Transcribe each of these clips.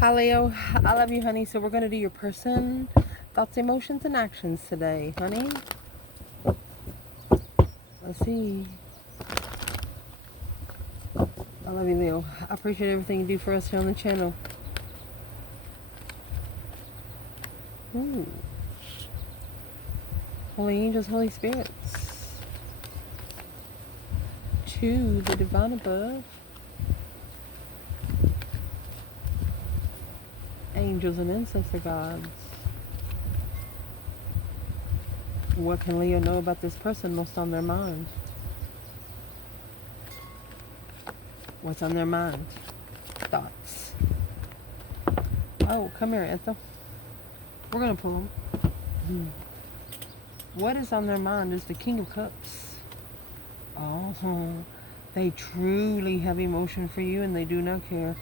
Hi Leo, I love you, honey. So we're going to do your person, thoughts, emotions, and actions today, honey. Let's see. I love you, Leo. I appreciate everything you do for us here on the channel. Ooh. Holy angels, Holy spirits. To the divine above. Angels and ancestor gods. What can Leo know about this person most on their mind? What's on their mind? Thoughts. Oh, come here, Ethel. We're going to pull them. What is on their mind is the King of Cups. Oh, they truly have emotion for you and they do not care.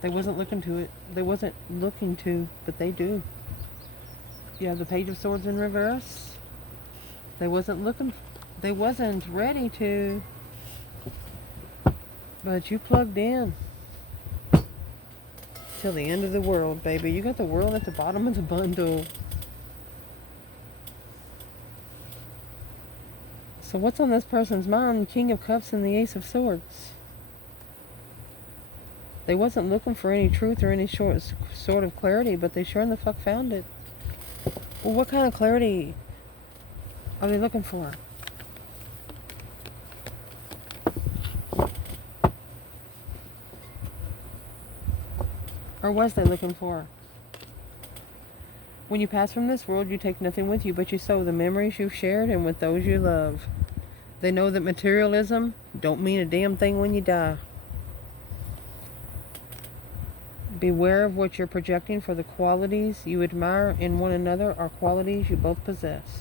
They wasn't looking to it. They wasn't looking to, but they do. You have the Page of Swords in reverse. They wasn't looking, they wasn't ready to, but you plugged in. Till the end of the world, baby. You got the world at the bottom of the bundle. So what's on this person's mind? King of Cups and the Ace of Swords. They wasn't looking for any truth or any sort of clarity, but they sure in the fuck found it. Well, what kind of clarity are they looking for? Or was they looking for? When you pass from this world, you take nothing with you, but you sow the memories you've shared and with those you love. They know that materialism don't mean a damn thing when you die. Beware of what you're projecting, for the qualities you admire in one another are qualities you both possess.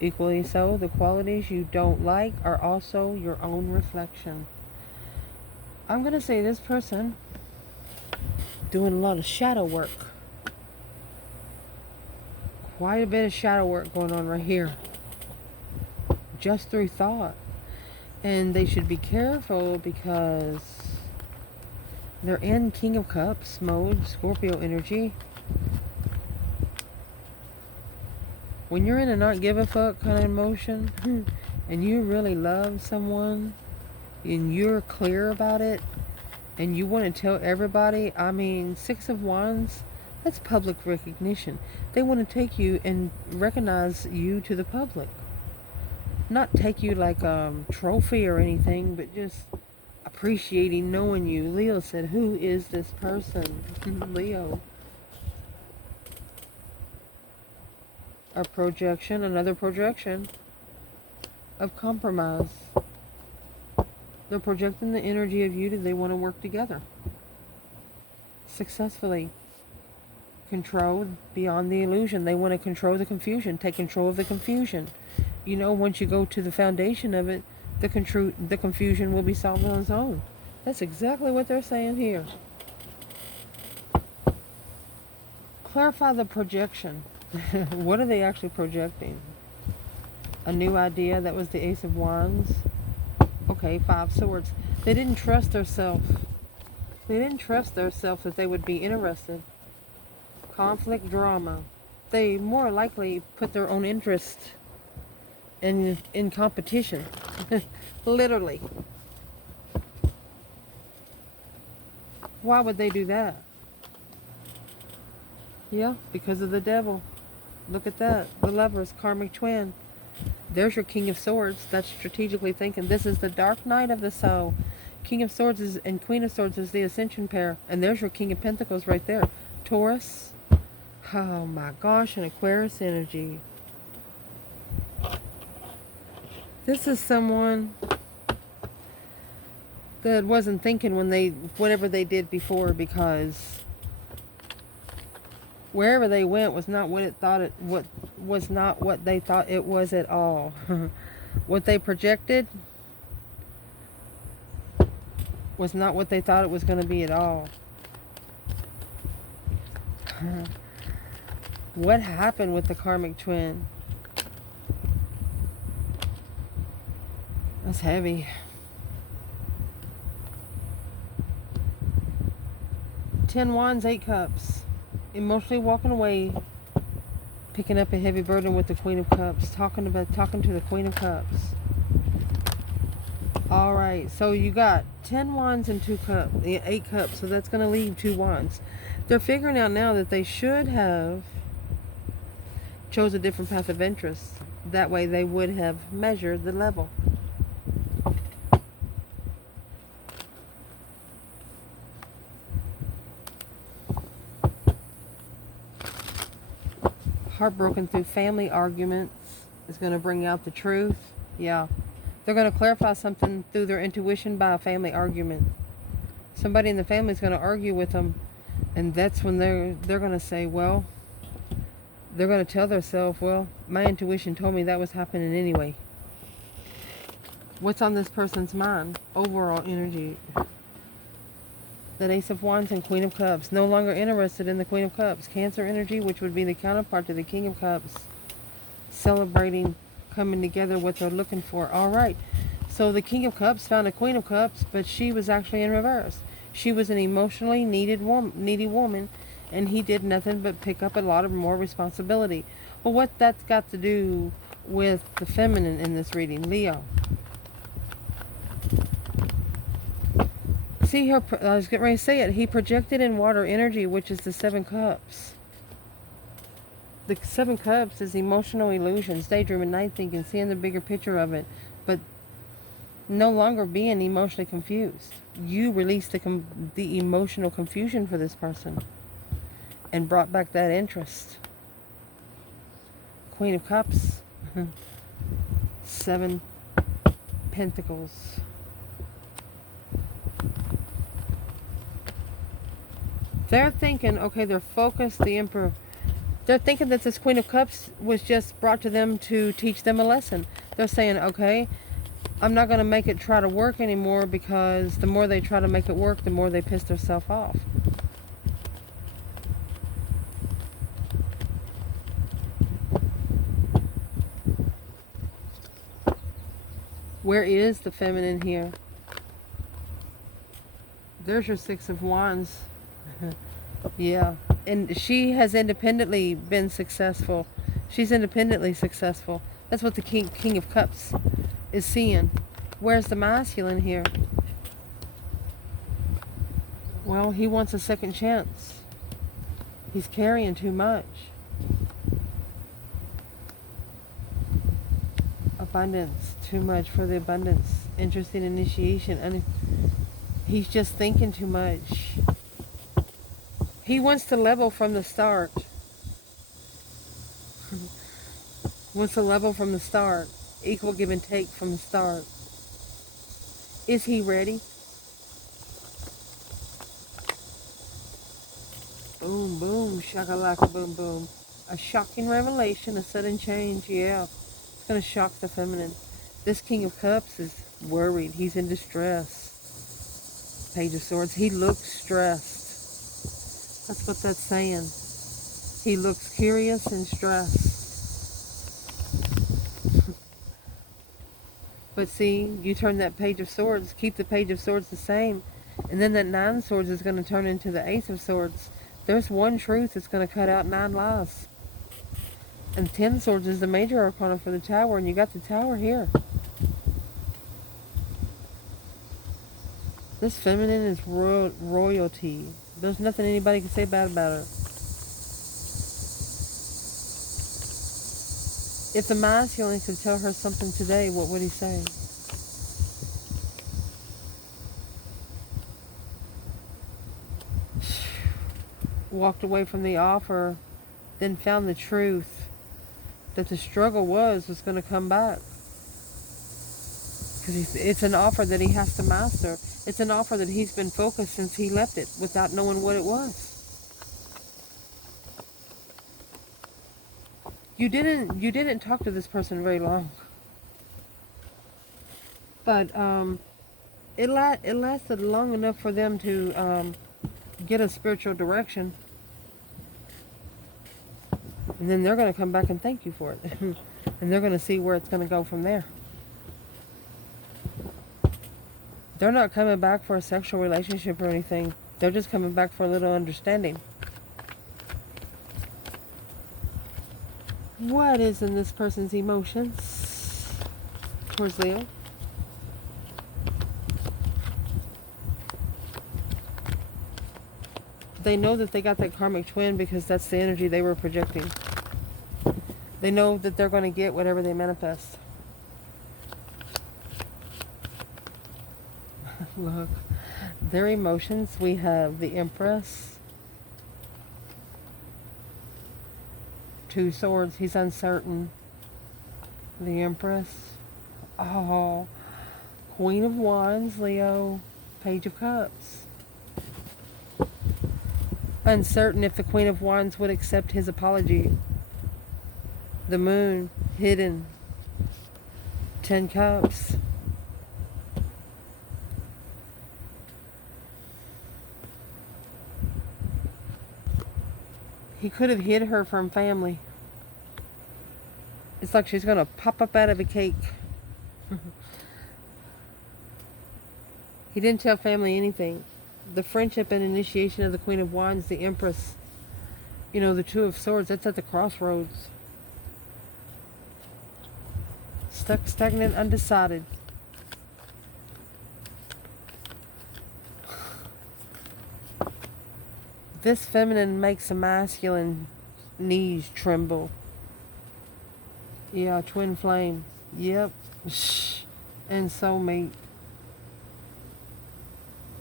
Equally so, the qualities you don't like are also your own reflection. I'm going to say this person doing a lot of shadow work. Quite a bit of shadow work going on right here. Just through thought. And they should be careful because they're in King of Cups mode, Scorpio energy. When you're in a not give a fuck kind of emotion and you really love someone and you're clear about it and you want to tell everybody, I mean, Six of Wands, that's public recognition. They want to take you and recognize you to the public. Not take you like a trophy or anything, but just appreciating knowing you. Leo said, who is this person? Leo. A projection, another projection of compromise. They're projecting the energy of you that they want to work together. Successfully. Control beyond the illusion. They want to control the confusion. Take control of the confusion. You know, once you go to the foundation of it, the confusion will be solved on its own. That's exactly what they're saying here. Clarify the projection. What are they actually projecting? A new idea? That was the Ace of Wands. Okay, Five Swords. They didn't trust themselves. They didn't trust themselves that they would be interested. Conflict, drama. They more likely put their own interest in competition. Literally. Why would they do that? Yeah, because of the devil. Look at that. The Lovers, Karmic twin. There's your King of Swords. That's strategically thinking. This is the dark night of the soul. King of Swords is, and Queen of Swords is the Ascension pair. And there's your King of Pentacles right there. Taurus. Oh my gosh, an Aquarius energy. This is someone that wasn't thinking when they, whatever they did before, because wherever they went was not what it thought it, what was not what they thought it was at all. What they projected was not what they thought it was going to be at all. What happened with the Karmic twin? That's heavy. 10 Wands, 8 Cups. Emotionally walking away, picking up a heavy burden with the Queen of Cups, talking to the Queen of Cups. All right, so you got 10 Wands and 8 Cups, so that's going to leave 2 Wands. They're figuring out now that they should have chose a different path of interest. That way they would have measured the level. Heartbroken through family arguments is going to bring out the truth. Yeah. They're going to clarify something through their intuition by a family argument. Somebody in the family is going to argue with them, and that's when they're going to say, well, they're going to tell themselves, well, my intuition told me that was happening anyway. What's on this person's mind? Overall energy. That Ace of Wands and Queen of Cups. No longer interested in the Queen of Cups. Cancer energy, which would be the counterpart to the King of Cups. Celebrating, coming together, what they're looking for. All right. So the King of Cups found a Queen of Cups, but she was actually in reverse. She was an emotionally needy woman, and he did nothing but pick up a lot of more responsibility. Well, what that's got to do with the feminine in this reading, Leo. See her, I was getting ready to say it. He projected in water energy, which is the 7 Cups. The 7 Cups is emotional illusions, daydreaming, night thinking, seeing the bigger picture of it, but no longer being emotionally confused. You released the emotional confusion for this person and brought back that interest. Queen of Cups. 7 Pentacles. They're thinking, okay, they're focused, the Emperor. They're thinking that this Queen of Cups was just brought to them to teach them a lesson. They're saying, okay, I'm not going to make it try to work anymore, because the more they try to make it work, the more they piss themselves off. Where is the feminine here? There's your 6 of Wands. Yeah, and she has independently been successful. She's independently successful. That's what the King of Cups is seeing. Where's the masculine here? Well, he wants a second chance. He's carrying too much. Abundance, too much for the abundance. Interesting initiation. He's just thinking too much. He wants to level from the start. Wants to level from the start. Equal give and take from the start. Is he ready? Boom, boom, shakalaka, boom, boom. A shocking revelation, a sudden change, yeah. It's going to shock the feminine. This King of Cups is worried. He's in distress. Page of Swords. He looks stressed. That's what that's saying. He looks curious and stressed. But see, you turn that Page of Swords, keep the Page of Swords the same, and then that 9 Swords is going to turn into the Ace of Swords. There's one truth that's going to cut out 9 lies. And 10 Swords is the major arcana for the Tower, and you got the Tower here. This feminine is royalty. There's nothing anybody can say bad about her. If the masculine could tell her something today, what would he say? Walked away from the offer, then found the truth that the struggle was going to come back. Because it's an offer that he has to master. It's an offer that he's been focused since he left it without knowing what it was. You didn't talk to this person very long. But it lasted long enough for them to get a spiritual direction. And then they're going to come back and thank you for it. And they're going to see where it's going to go from there. They're not coming back for a sexual relationship or anything. They're just coming back for a little understanding. What is in this person's emotions towards Leo? They know that they got that karmic twin because that's the energy they were projecting. They know that they're going to get whatever they manifest. Look, their emotions, we have the Empress, Two Swords, he's uncertain. The Empress, oh, Queen of Wands, Leo, Page of Cups. Uncertain if the Queen of Wands would accept his apology. The Moon, hidden. 10 Cups. He could have hid her from family. It's like she's going to pop up out of a cake. He didn't tell family anything. The friendship and initiation of the Queen of Wands, the Empress, you know, the Two of Swords, that's at the crossroads. Stuck, stagnant, undecided. This feminine makes a masculine knees tremble. Yeah, twin flame. Yep. And soulmate.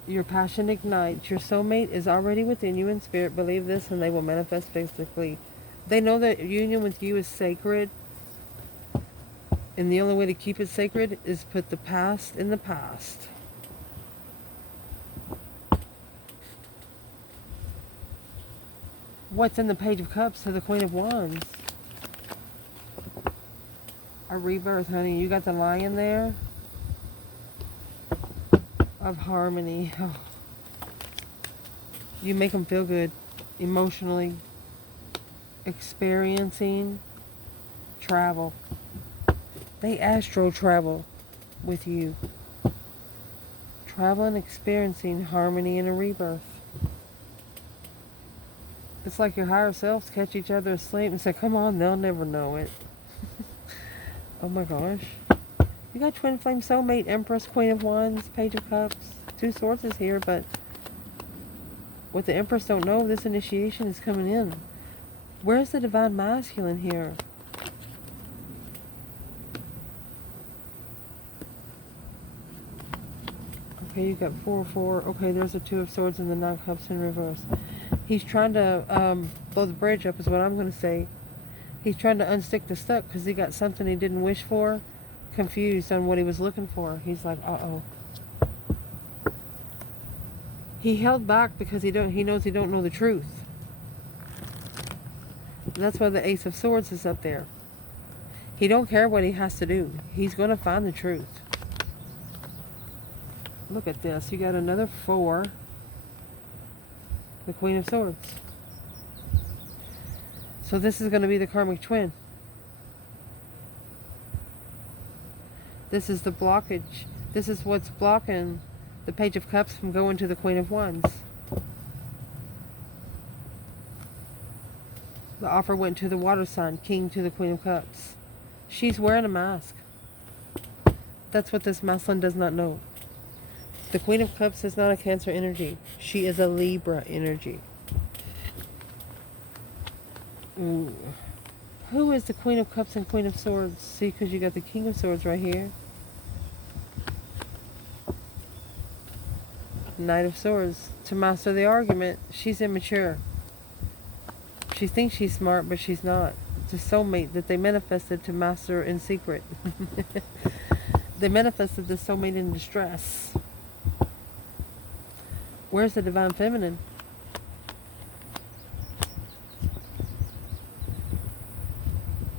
Your passion ignites. Your soulmate is already within you in spirit. Believe this and they will manifest physically. They know that union with you is sacred. And the only way to keep it sacred is put the past in the past. What's in the Page of Cups to the Queen of Wands? A rebirth, honey. You got the Lion there. Of harmony. Oh. You make them feel good. Emotionally. Experiencing. Travel. They astro travel with you. Travel and experiencing harmony in a rebirth. It's like your higher selves catch each other asleep and say, come on, they'll never know it. Oh my gosh. You got twin flame, soulmate, Empress, Queen of Wands, Page of Cups. Two Swords is here, but what the Empress don't know, this initiation is coming in. Where's the divine masculine here? Okay, you got 4-4. Okay, there's a Two of Swords and the Nine Cups in reverse. He's trying to blow the bridge up is what I'm going to say. He's trying to unstick the stuck because he got something he didn't wish for. Confused on what he was looking for. He's like, uh-oh. He held back because he knows he don't know the truth. And that's why the Ace of Swords is up there. He don't care what he has to do. He's going to find the truth. Look at this. You got another 4. The Queen of Swords. So this is going to be the karmic twin. This is the blockage. This is what's blocking the Page of Cups from going to the Queen of Wands. The offer went to the water sign, King to the Queen of Cups. She's wearing a mask. That's what this masculine does not know. The Queen of Cups is not a Cancer energy. She is a Libra energy. Ooh. Who is the Queen of Cups and Queen of Swords? See, because you got the King of Swords right here. Knight of Swords. To master the argument, she's immature. She thinks she's smart, but she's not. It's a soulmate that they manifested to master in secret. They manifested the soulmate in distress. Where's the divine feminine?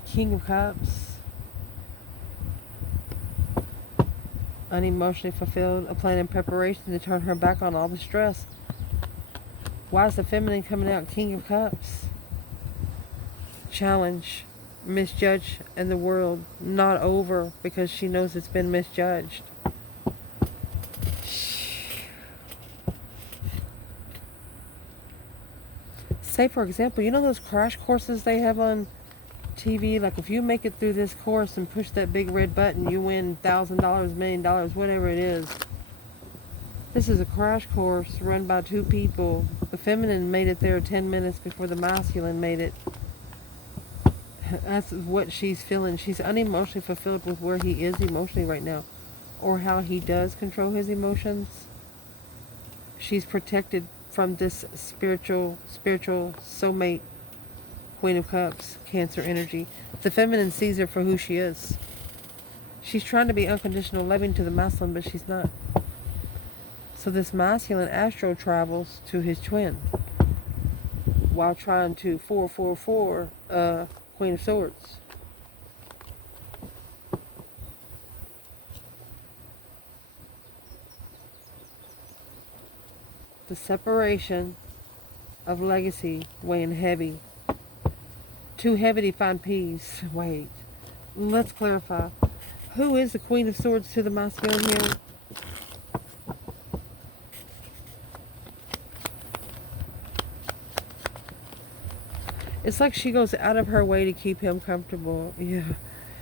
King of Cups. Unemotionally fulfilled, a plan in preparation to turn her back on all the stress. Why is the feminine coming out? King of Cups. Challenge, misjudge, and the world not over because she knows it's been misjudged. say, for example, you know those crash courses they have on TV? Like, if you make it through this course and push that big red button, you win $1,000, $1 million, whatever it is. This is a crash course run by two people. The feminine made it there 10 minutes before the masculine made it. That's what she's feeling. She's unemotionally fulfilled with where he is emotionally right now, or how he does control his emotions. She's protected from this spiritual soulmate, Queen of Cups, Cancer energy. The feminine sees her for who she is. She's trying to be unconditional loving to the masculine, but she's not. So this masculine astral travels to his twin while trying to 444 Queen of Swords. The separation of legacy weighing heavy. Too heavy to find peace. Wait. Let's clarify. Who is the Queen of Swords to the masculine here? It's like she goes out of her way to keep him comfortable. Yeah.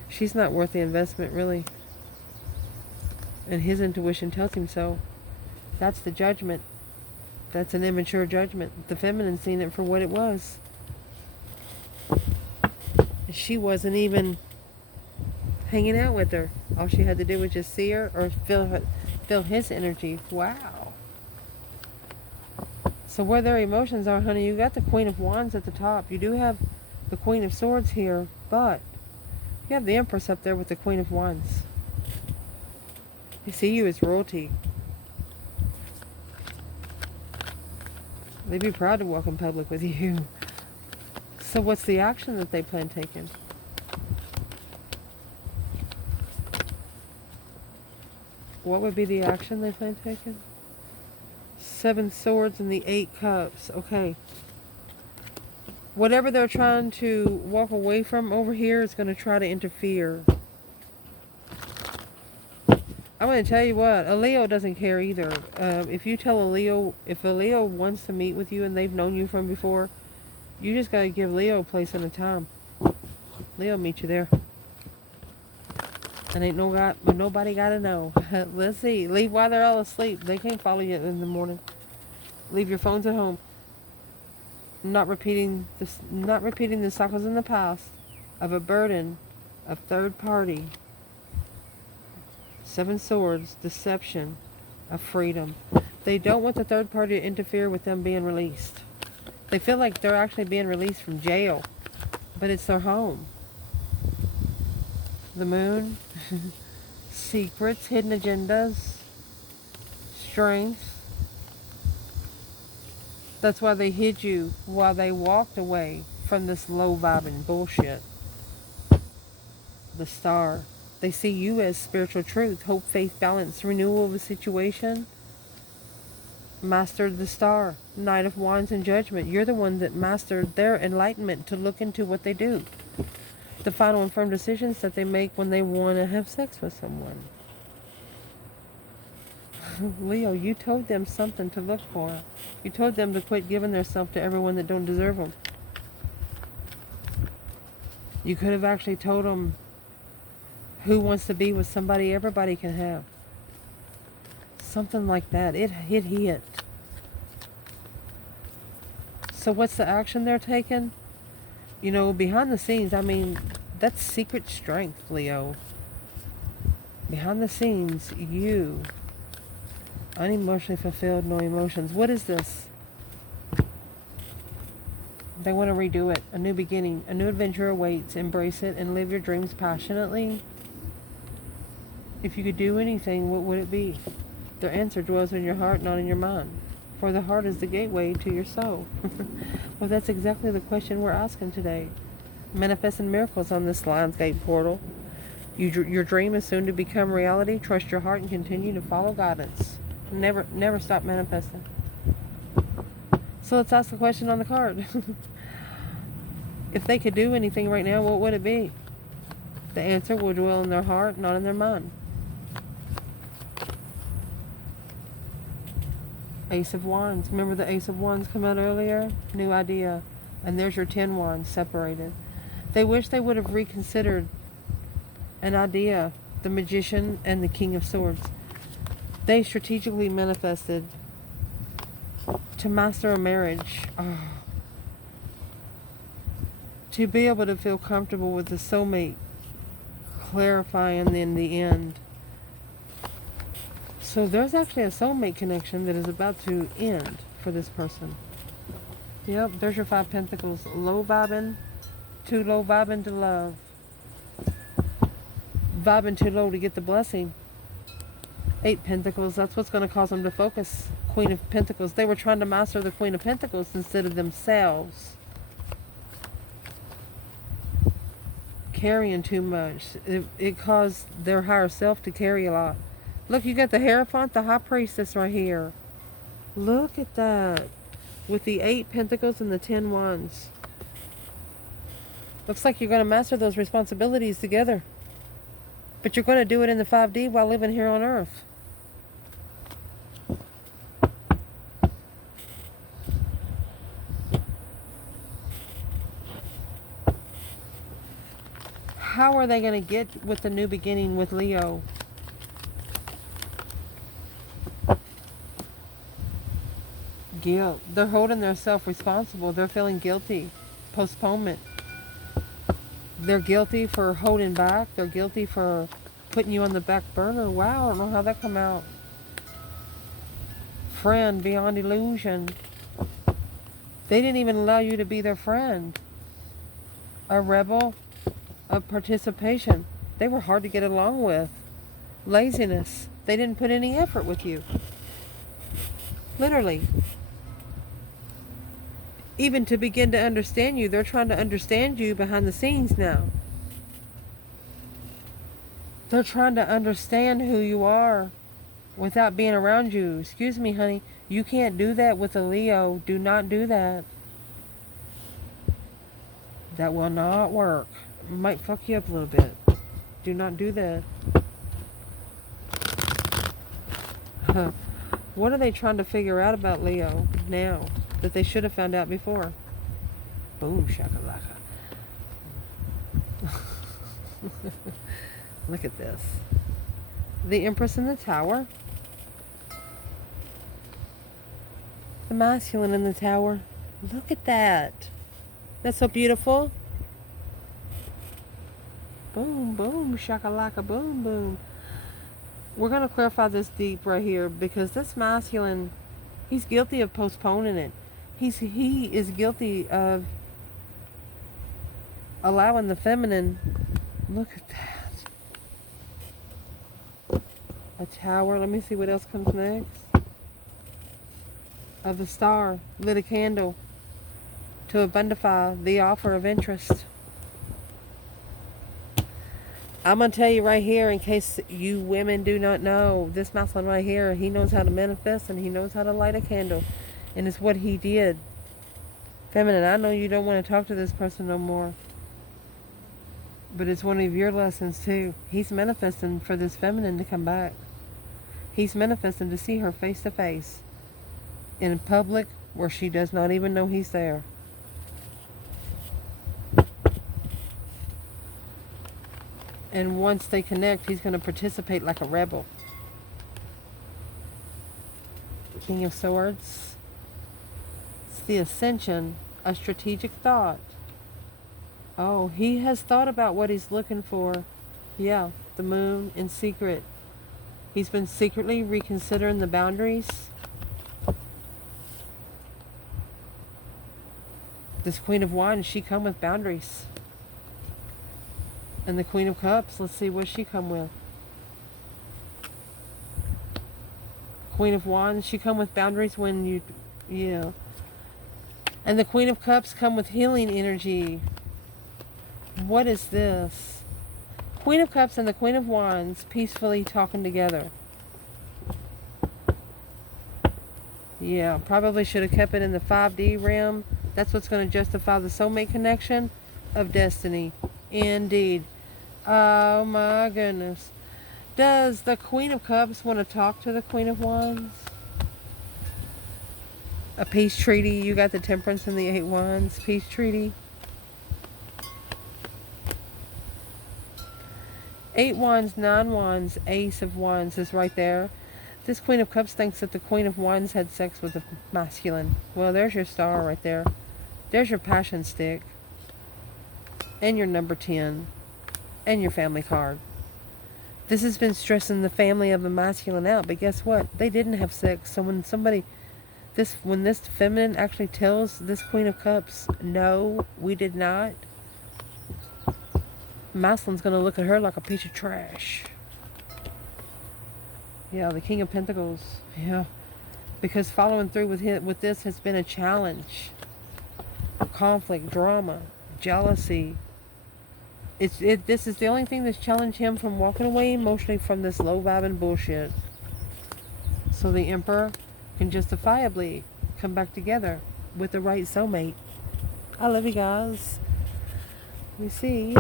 She's not worth the investment, really. And his intuition tells him so. That's the judgment. That's an immature judgment. The feminine seen it for what it was. She wasn't even hanging out with her. All she had to do was just see her or feel his energy. Wow. So where their emotions are, honey, you got the Queen of Wands at the top. You do have the Queen of Swords here, but you have the Empress up there with the Queen of Wands. They see you as royalty. They'd be proud to walk in public with you. So what's the action that they plan taking? What would be the action they plan taking? 7 Swords and the 8 Cups. Okay. Whatever they're trying to walk away from over here is going to try to interfere. I'm going to tell you what, a Leo doesn't care either. If you tell a Leo, if a Leo wants to meet with you and they've known you from before, you just got to give Leo a place and a time. Leo meet you there. And ain't nobody got to know. Let's see. Leave while they're all asleep. They can't follow you in the morning. Leave your phones at home. Not repeating the cycles in the past of a burden of third party. 7 Swords, deception of freedom. They don't want the third party to interfere with them being released. They feel like they're actually being released from jail, but it's their home. The Moon, secrets, hidden agendas, strength. That's why they hid you while they walked away from this low vibing bullshit. The Star. They see you as spiritual truth, hope, faith, balance, renewal of a situation. Mastered the Star, Knight of Wands and Judgment. You're the one that mastered their enlightenment to look into what they do. The final and firm decisions that they make when they want to have sex with someone. Leo, you told them something to look for. You told them to quit giving themselves to everyone that don't deserve them. You could have actually told them who wants to be with somebody everybody can have. Something like that. It hit. So what's the action they're taking? You know, behind the scenes, I mean, that's secret strength, Leo. Behind the scenes, you, unemotionally fulfilled, no emotions. What is this? They want to redo it. A new beginning. A new adventure awaits. Embrace it and live your dreams passionately. If you could do anything, what would it be? Their answer dwells in your heart, not in your mind. For the heart is the gateway to your soul. Well, that's exactly the question we're asking today. Manifesting miracles on this Lionsgate portal. Your dream is soon to become reality. Trust your heart and continue to follow guidance. Never stop manifesting. So let's ask the question on the card. If they could do anything right now, what would it be? The answer will dwell in their heart, not in their mind. A Ace of Wands. Remember the Ace of Wands come out earlier? New idea. And there's your 10 Wands separated. They wish they would have reconsidered an idea. The Magician and the King of Swords. They strategically manifested to master a marriage. Oh. To be able to feel comfortable with the soulmate clarifying in the end. So there's actually a soulmate connection that is about to end for this person. Yep, there's your 5 Pentacles. Low vibing, too low vibing to love. Vibing too low to get the blessing. 8 Pentacles, that's what's going to cause them to focus. Queen of Pentacles. They were trying to master the Queen of Pentacles instead of themselves. Carrying too much. It caused their higher self to carry a lot. Look, you got the Hierophant, the High Priestess right here. Look at that. With the 8 Pentacles and the 10 Wands. Looks like you're going to master those responsibilities together. But you're going to do it in the 5D while living here on Earth. How are they going to get with the new beginning with Leo? Guilt. They're holding themselves responsible. They're feeling guilty. Postponement. They're guilty for holding back. They're guilty for putting you on the back burner. Wow, I don't know how that come out. Friend beyond illusion. They didn't even allow you to be their friend. A rebel of participation. They were hard to get along with. Laziness. They didn't put any effort with you. Literally. Even to begin to understand you, they're trying to understand you behind the scenes now. They're trying to understand who you are without being around you. Excuse me, honey. You can't do that with a Leo. Do not do that. That will not work. It might fuck you up a little bit. Do not do that. What are they trying to figure out about Leo now that they should have found out before? Boom, shakalaka. Look at this. The Empress in the Tower. The masculine in the Tower. Look at that. That's so beautiful. Boom, boom, shakalaka, boom, boom. We're going to clarify this deep right here because this masculine, he's guilty of postponing it. He is guilty of allowing the feminine. Look at that. A tower. Let me see what else comes next. Of the Star. Lit a candle to abundify the offer of interest. I'm going to tell you right here, in case you women do not know, this masculine right here, he knows how to manifest and he knows how to light a candle. And it's what he did. Feminine, I know you don't want to talk to this person no more. But it's one of your lessons too. He's manifesting for this feminine to come back. He's manifesting to see her face to face. In public where she does not even know he's there. And once they connect, he's going to participate like a rebel. King of Swords. It's the Ascension, a strategic thought. Oh, he has thought about what he's looking for. Yeah, the Moon in secret. He's been secretly reconsidering the boundaries. This Queen of Wands, she come with boundaries. And the Queen of Cups, let's see what she come with. Queen of Wands, she come with boundaries when you, yeah. And the Queen of Cups come with healing energy. What is this? Queen of Cups and the Queen of Wands peacefully talking together. Yeah, probably should have kept it in the 5D realm. That's what's going to justify the soulmate connection of destiny. Indeed. Oh my goodness. Does the Queen of Cups want to talk to the Queen of Wands? A peace treaty. You got the Temperance and the 8 Wands. Peace treaty. 8 Wands, 9 Wands, Ace of Wands is right there. This Queen of Cups thinks that the Queen of Wands had sex with the masculine. Well, there's your star right there. There's your passion stick. And your number 10. And your family card. This has been stressing the family of the masculine out. But guess what? They didn't have sex. So when when this feminine actually tells this Queen of Cups, no, we did not, masculine's going to look at her like a piece of trash. Yeah, the King of Pentacles. Yeah. Because following through with this has been a challenge. Conflict, drama, jealousy. This is the only thing that's challenged him from walking away emotionally from this low-vibing bullshit. So the Emperor can justifiably come back together with the right soulmate. I love you guys. Let me see.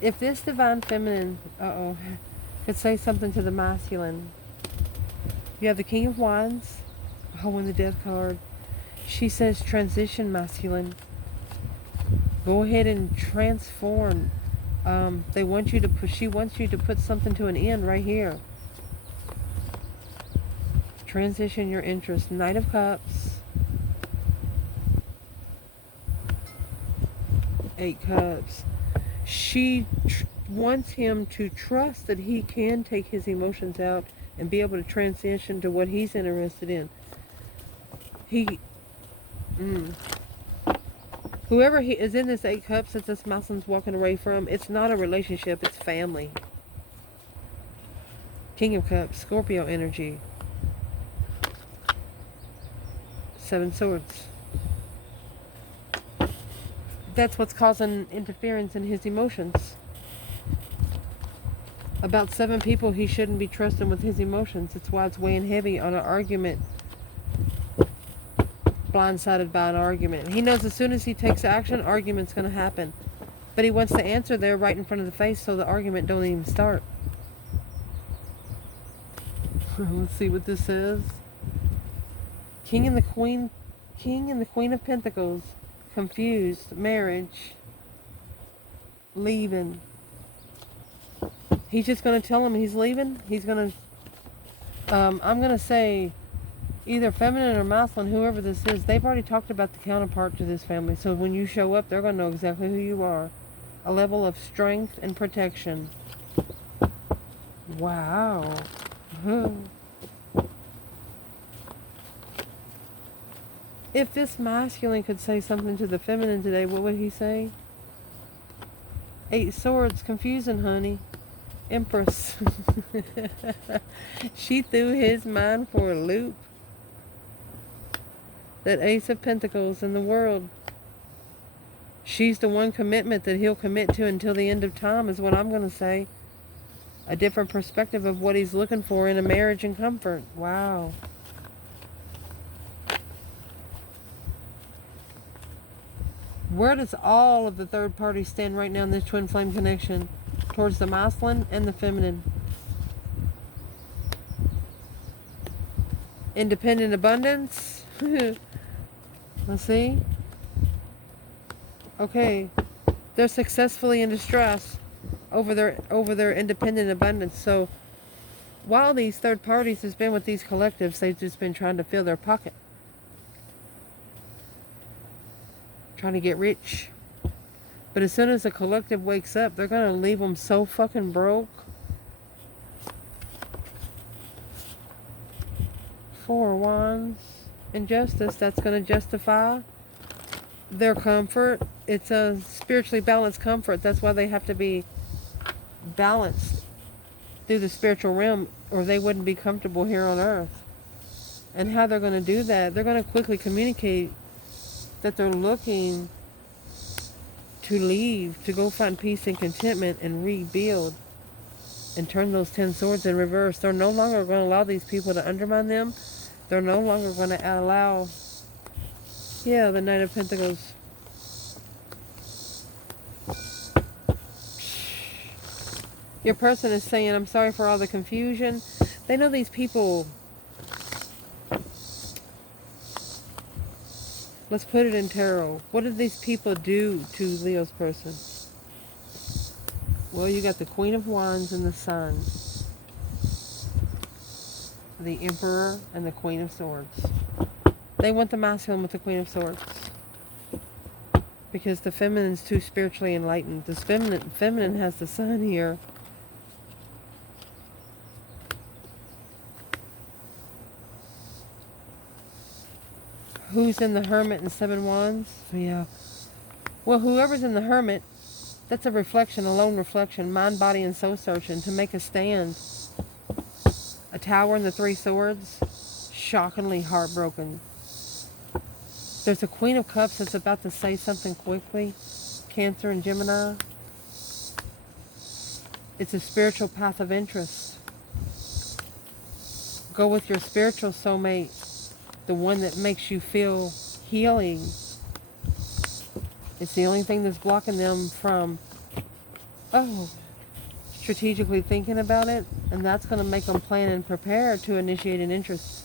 If this Divine Feminine, could say something to the masculine. You have the King of Wands. Oh, and the Death card. She says, transition, masculine. Go ahead and transform. She wants you to put something to an end right here. Transition your interest. Knight of Cups. 8 Cups. She wants him to trust that he can take his emotions out and be able to transition to what he's interested in. Whoever he is in this 8 Cups that this masculine's walking away from, it's not a relationship, it's family. King of Cups, Scorpio energy. 7 Swords. That's what's causing interference in his emotions. About 7 people he shouldn't be trusting with his emotions. It's why it's weighing heavy on an argument. Blindsided by an argument. He knows as soon as he takes action, argument's going to happen. But he wants the answer there right in front of the face so the argument don't even start. Let's see what this says. King and the Queen of Pentacles. Confused. Marriage. Leaving. He's just going to tell him he's leaving. He's going to... I'm going to say... either feminine or masculine, whoever this is, they've already talked about the counterpart to this family. So when you show up, they're going to know exactly who you are. A level of strength and protection. Wow. If this masculine could say something to the feminine today, what would he say? 8 Swords, confusing, honey. Empress. She threw his mind for a loop. That Ace of Pentacles in the world. She's the one commitment that he'll commit to until the end of time is what I'm going to say. A different perspective of what he's looking for in a marriage and comfort. Wow. Where does all of the third parties stand right now in this twin flame connection? Towards the masculine and the feminine. Independent abundance. Let's see. Okay. They're successfully in distress over their independent abundance. So while these third parties has been with these collectives, they've just been trying to fill their pocket. Trying to get rich. But as soon as the collective wakes up, they're going to leave them so fucking broke. 4 Wands. Injustice. That's going to justify their comfort. It's a spiritually balanced comfort. That's why they have to be balanced through the spiritual realm, or they wouldn't be comfortable here on earth. And how they're going to do that, they're going to quickly communicate that they're looking to leave, to go find peace and contentment and rebuild and turn those 10 swords in reverse. They're no longer going to allow these people to undermine them. They're no longer going to allow, the Knight of Pentacles. Your person is saying, I'm sorry for all the confusion, They know these people. Let's put it in tarot. What did these people do to Leo's person? Well, you got the Queen of Wands and the Sun. The Emperor and the Queen of Swords. They want the masculine with the Queen of Swords. Because the feminine's too spiritually enlightened. The feminine has the Sun here. Who's in the Hermit and Seven Wands? Yeah. Well, whoever's in the Hermit, that's a reflection, a lone reflection, mind, body, and soul searching to make a stand. A Tower and the Three Swords, shockingly heartbroken. There's a Queen of Cups that's about to say something quickly. Cancer and Gemini. It's a spiritual path of interest. Go with your spiritual soulmate. The one that makes you feel healing. It's the only thing that's blocking them from, strategically thinking about it. And that's going to make them plan and prepare to initiate an interest.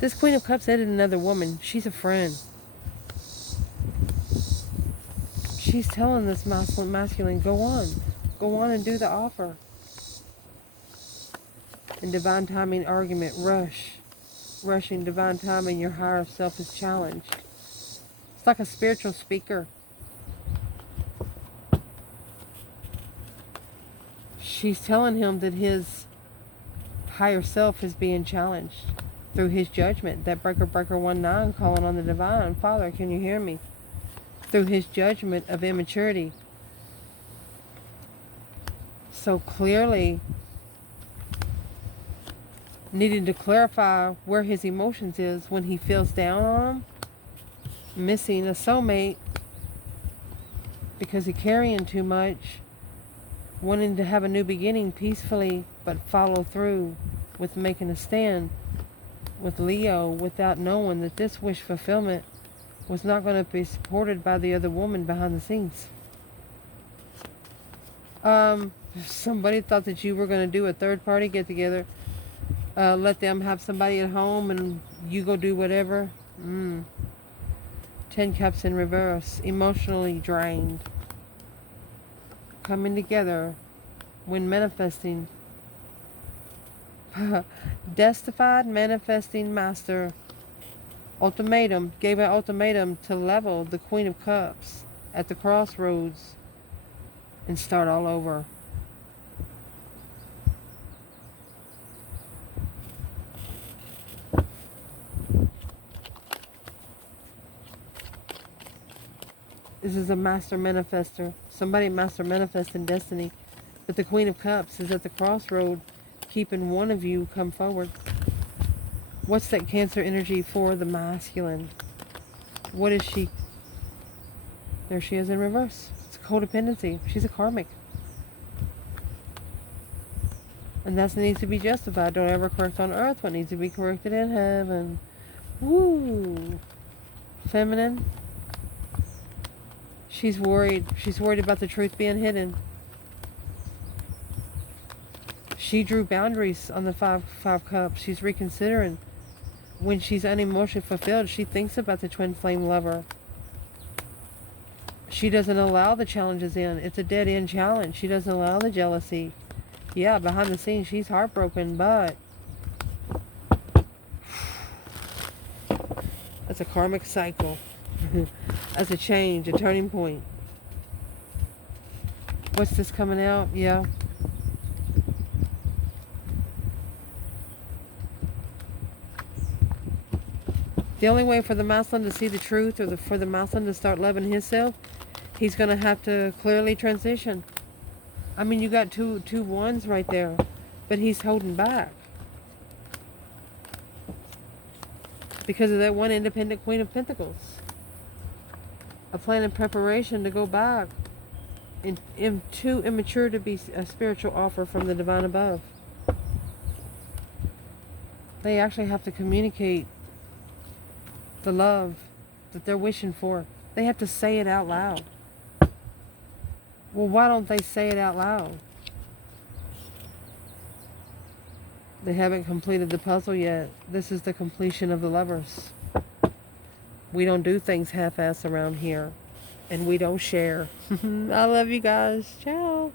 This Queen of Cups added another woman. She's a friend. She's telling this masculine, go on and do the offer. In divine timing argument, rushing divine timing, your higher self is challenged. It's like a spiritual speaker. She's telling him that his higher self is being challenged through his judgment. That breaker 19 calling on the divine. Father, can you hear me? Through his judgment of immaturity. So clearly needing to clarify where his emotions is when he feels down on them, missing a soulmate because he's carrying too much, wanting to have a new beginning peacefully, but follow through with making a stand with Leo without knowing that this wish fulfillment was not going to be supported by the other woman behind the scenes. Somebody thought that you were going to do a third party get together. Let them have somebody at home and you go do whatever. 10 Cups in reverse. Emotionally drained. Coming together when manifesting. Destified manifesting master. Ultimatum. Gave an ultimatum to level the Queen of Cups at the crossroads and start all over. This is a master manifester. Somebody master manifesting destiny. But the Queen of Cups is at the crossroad, keeping one of you come forward. What's that Cancer energy for the masculine? What is she? There she is in reverse. It's codependency. She's a karmic. And that needs to be justified. Don't ever correct on earth what needs to be corrected in heaven. Woo! Feminine. She's worried. She's worried about the truth being hidden. She drew boundaries on the five cups. She's reconsidering. When she's unemotionally fulfilled, she thinks about the twin flame lover. She doesn't allow the challenges in. It's a dead end challenge. She doesn't allow the jealousy. Yeah, behind the scenes, she's heartbroken, but that's a karmic cycle. As a change, a turning point. What's this coming out? Yeah. The only way for the masculine to see the truth, or for the masculine to start loving himself, he's going to have to clearly transition. I mean, you got two ones right there, but he's holding back because of that one independent Queen of Pentacles. A plan and preparation to go back, and too immature to be a spiritual offer from the divine above. They actually have to communicate the love that they're wishing for. They have to say it out loud. Well, why don't they say it out loud? They haven't completed the puzzle yet. This is the completion of the Lovers. We don't do things half-ass around here. And we don't share. I love you guys. Ciao.